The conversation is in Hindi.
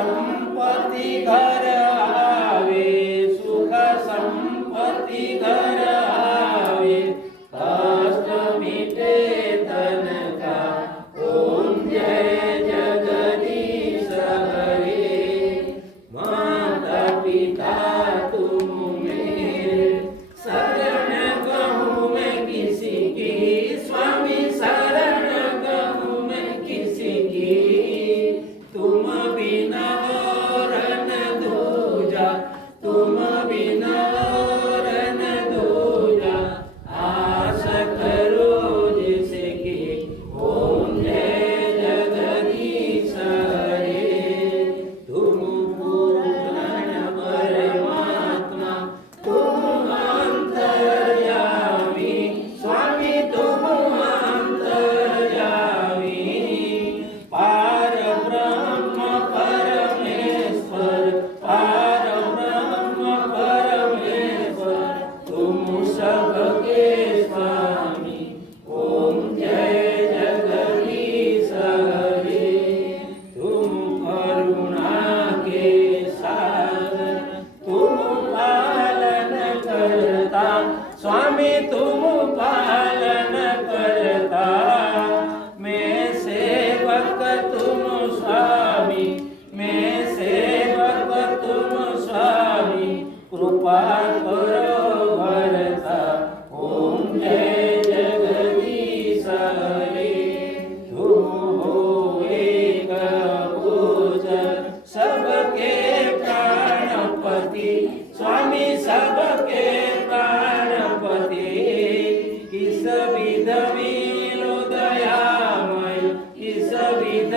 संपत्ति घर आवे, सुख संपत्ति घर आवे, कष्ट मिटे तन का। ओम जय जगदीश हरे। माता पिता तुम मेरे, शरण कहूँ मैं किसी की, स्वामी शरण कहूँ मैं किसी की। तुम बिना और न दूजा, तुम बिना और न दूजा, आस करो जिसकी। ओम जय जगदीश हरे। तुम पूर्ण परमात्मा, तुम अंतर्यामी, स्वामी तुम अंतर्यामी। पार ब्रह्म परमेश्वर, पार ब्रह्म परमेश्वर, तुम सबके स्वामी। ओम जय जगदीश हरे। तुम करुणा के सागर, तुम पालन करता, स्वामी तुम पालन करता। मैं सेवक तुम स्वामी, मैं सेवक तुम स्वामी, कृपा करो भरता। ओम जय जगदीश हरे। तुम हो एक भोजन, सबके प्राणपति, स्वामी सबके प्राणपति। किस विध मिलो दयामय, किस विध